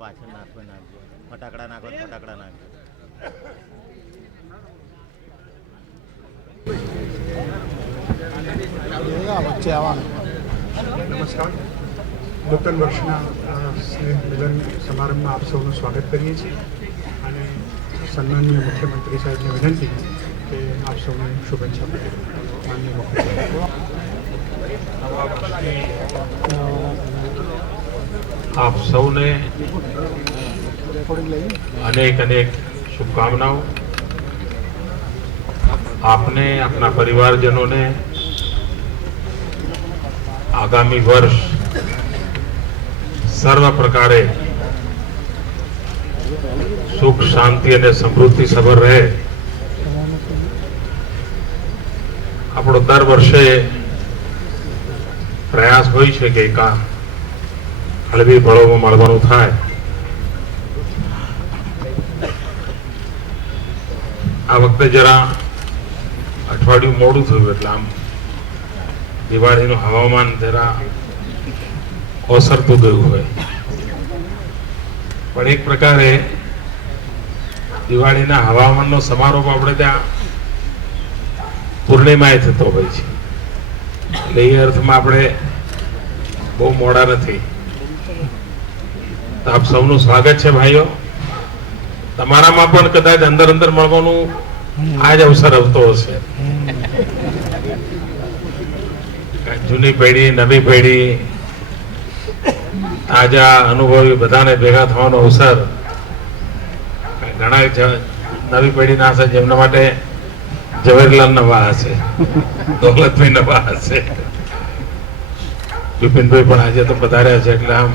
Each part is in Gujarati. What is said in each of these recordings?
પાછળ નાખો નાખજો, ફટાકડા નાખો ફટાકડા નાખજો. નમસ્કાર. નૂતન વર્ષના સ્નેહ મિલન સમારંભમાં આપ સૌનું સ્વાગત કરીએ છીએ અને સન્માનીય મુખ્યમંત્રી સાહેબને વિનંતી કે આપ સૌને શુભેચ્છા આપે. માનનીય મુખ્યમંત્રી, आप सबने अनेक अनेक शुभकामनाओं. आपने अपना परिवारजनों ने आगामी वर्ष सर्व प्रकारे सुख शांति और समृद्धि सभर रहे. આપણો દર વર્ષે પ્રયાસ હોય છે કે એકા હળવી ફળોમાં મળવાનું થાય. આ વખતે જરા અઠવાડિયું મોડું થયું એટલે આમ દિવાળીનું હવામાન જરા ઓસરતું ગયું હોય, પણ એક પ્રકારે દિવાળીના હવામાનનો સમારોહ આપણે ત્યાં પૂર્ણિમાએ થતો હોય છે, એટલે એ અર્થમાં આપણે બહુ મોડા નથી. તો આપ સૌનું સ્વાગત છે ભાઈઓ. તમારામાં પણ કદાચ અંદર અંદર મળવાનું આ જ અવસર આવતો હશે. જૂની પેઢી, નવી પેઢી, તાજા અનુભવી બધાને ભેગા થવાનો અવસર ઘણા નવી પેઢીના હશે જેમના માટે ઝવેરલાલ નવા હશે, દોલતભાઈ નવા હશે, બિપિનભાઈ પણ આજે તો પધાર્યા છે, એટલે આમ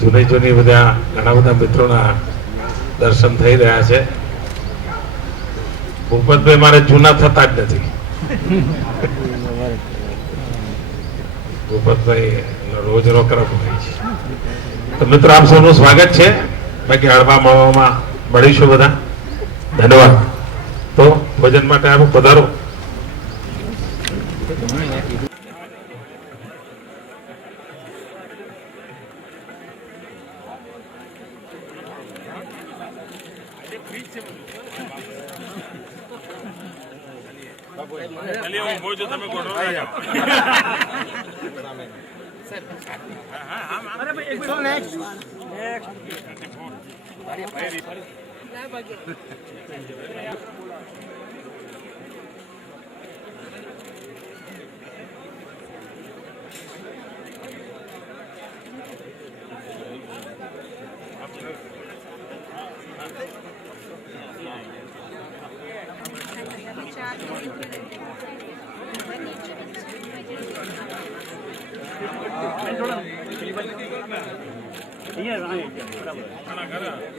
જૂની બધા ઘણા બધા મિત્રોના દર્શન થઈ રહ્યા છે. ભૂપતભાઈ મારે જૂના થતા જ નથી. ભૂપતભાઈ રોજ રોકડા હોય છે. તો મિત્રો આપ સૌનું સ્વાગત છે. બાકી હળવા મળવામાં મળીશું બધા. ધન્યવાદ. તો ભોજન માટે આપ પધારો.